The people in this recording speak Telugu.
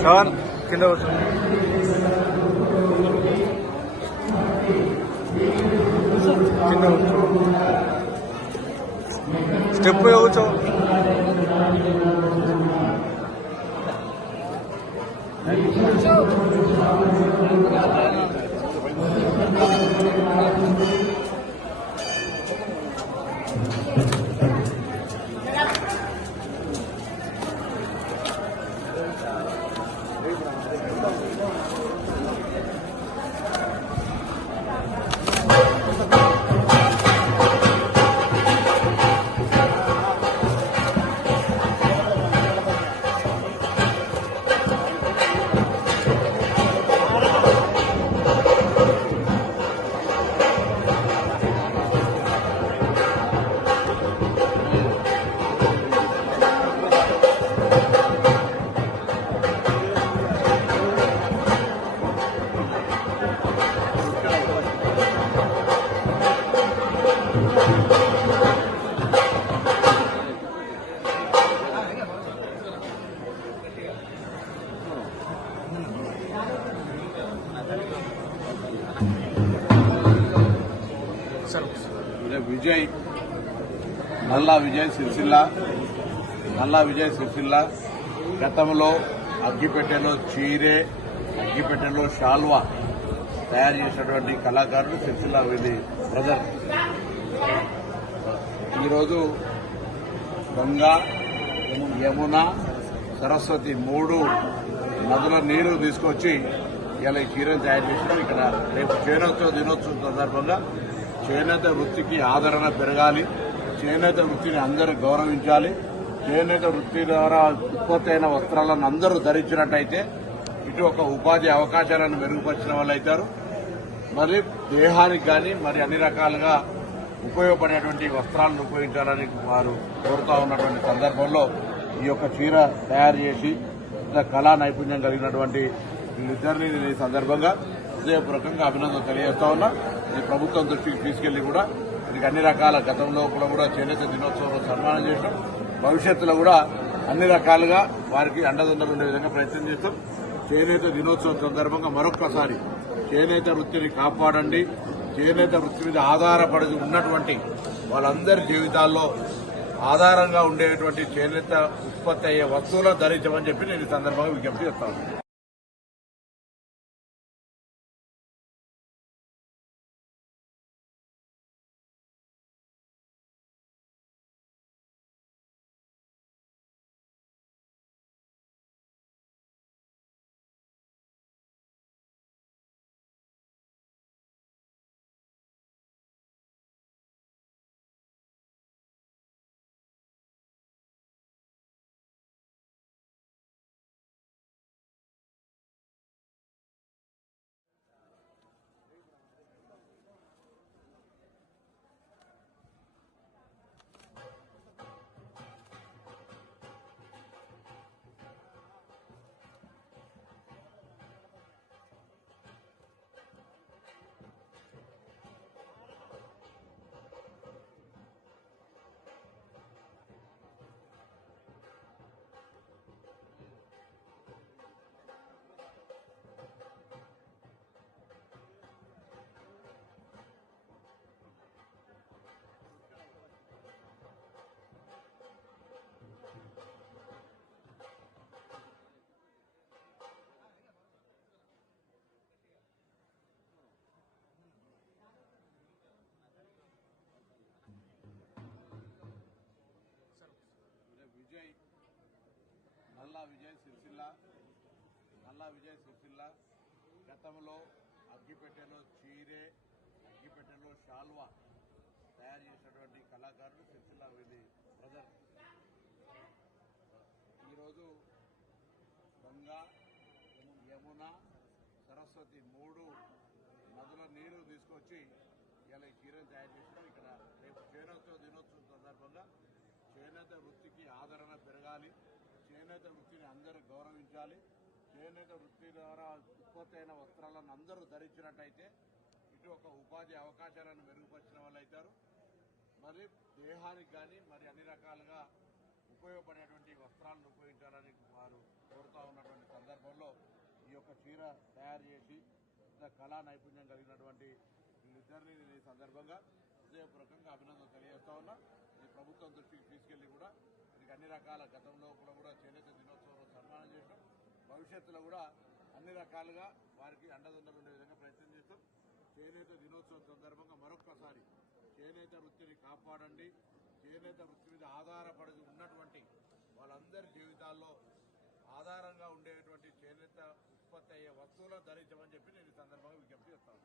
శ్రవణ్ కింద కూర్చో. కింద కూర్చో. స్టెప్ కూర్చో. విజయ్ నల్లా విజయ్ సిరిసిల్ల గతంలో అగ్గిపెట్టెలో చీరే అగ్గిపెట్టెలో షాల్వా తయారు చేసినటువంటి కళాకారులు సిరిసిల్ల వీధి బ్రదర్. ఈరోజు గంగా, యమున, సరస్వతి 3 నదుల నీరు తీసుకొచ్చి ఇలా ఈ చీరను తయారు చేసినాం. ఇక్కడ రేపు చేనేత దినోత్సవం సందర్భంగా చేనేత వృత్తికి ఆదరణ పెరగాలి, చేనేత వృత్తిని అందరూ గౌరవించాలి, చేనేత వృత్తి ద్వారా ఉత్పత్తి అయిన వస్త్రాలను అందరూ ధరించినట్టయితే ఇటు ఒక ఉపాధి అవకాశాలను మెరుగుపరిచిన వాళ్ళు అవుతారు. మరి దేహానికి కానీ మరి అన్ని రకాలుగా ఉపయోగపడేటువంటి వస్త్రాలను ఉపయోగించాలని వారు కోరుతా ఉన్నటువంటి సందర్భంలో ఈ యొక్క చీర తయారు చేసి కళా నైపుణ్యం కలిగినటువంటి వీళ్ళిద్దరిని నేను ఈ సందర్భంగా హృదయపూర్వకంగా అభినందన తెలియజేస్తా ఉన్నా. ఇది ప్రభుత్వం దృష్టికి తీసుకెళ్లి కూడా దీనికి అన్ని రకాల గతంలో కూడా చేనేత దినోత్సవంలో సన్మానం చేస్తాం. భవిష్యత్తులో కూడా అన్ని రకాలుగా వారికి అండదండలు ఉండే విధంగా ప్రయత్నం చేస్తాం. చేనేత దినోత్సవం సందర్భంగా మరొక్కసారి చేనేత వృత్తిని కాపాడండి, చేనేత వృత్తి మీద ఆధారపడి ఉన్నటువంటి వాళ్ళందరి జీవితాల్లో ఆధారంగా ఉండేటువంటి చేనేత ఉత్పత్తి అయ్యే వస్తువులను ధరించమని చెప్పి నేను ఈ సందర్భంగా విజ్ఞప్తి చేస్తాను. నల్లా విజయ్ సిరిసిల్ల గతంలో అగ్గిపెట్టెలో చీరే అగ్గిపెట్టెలో షాల్వా తయారు చేసినటువంటి కళాకారులు సిరిసిల్ల వీధి బ్రదర్. ఈరోజు గంగా, యమున, సరస్వతి 3 నదుల నీరు తీసుకొచ్చి ఇలా ఈ చీరను తయారు చేసినాం. ఇక్కడ రేపు చేనేత దినోత్సవం సందర్భంగా చేనేత వృత్తికి ఆదరణ పెరగాలి, చేనేత వృత్తిని అందరూ గౌరవించాలి, చేనేత వృత్తి ద్వారా ఉత్పత్తి అయిన వస్త్రాలను అందరూ ధరించినట్టయితే ఇటు ఒక ఉపాధి అవకాశాలను మెరుగుపరిచిన వాళ్ళు అవుతారు. మరి దేహానికి కానీ మరి అన్ని రకాలుగా ఉపయోగపడేటువంటి వస్త్రాలను ఉపయోగించాలని వారు కోరుతా ఉన్నటువంటి సందర్భంలో ఈ యొక్క చీర తయారు చేసి ఇంత కళా నైపుణ్యం కలిగినటువంటి వీళ్ళిద్దరిని నేను ఈ సందర్భంగా హృదయపూర్వకంగా అభినందనలు తెలియజేస్తా ఉన్నా. ఇది ప్రభుత్వం దృష్టికి తీసుకెళ్లి కూడా దీనికి అన్ని రకాల గతంలో కూడా చేనేత దినోత్సవంలో సన్మానం చేస్తాం. భవిష్యత్తులో కూడా అన్ని రకాలుగా వారికి అండదండలు ఉండే విధంగా ప్రయత్నం చేస్తాం. చేనేత దినోత్సవం సందర్భంగా మరొక్కసారి చేనేత వృత్తిని కాపాడండి. చేనేత వృత్తి మీద ఆధారపడి ఉన్నటువంటి వాళ్ళందరి జీవితాల్లో ఆధారంగా ఉండేటువంటి చేనేత ఉత్పత్తి అయ్యే వస్తువులను ధరించమని చెప్పి నేను ఈ సందర్భంగా విజ్ఞప్తి చేస్తాను.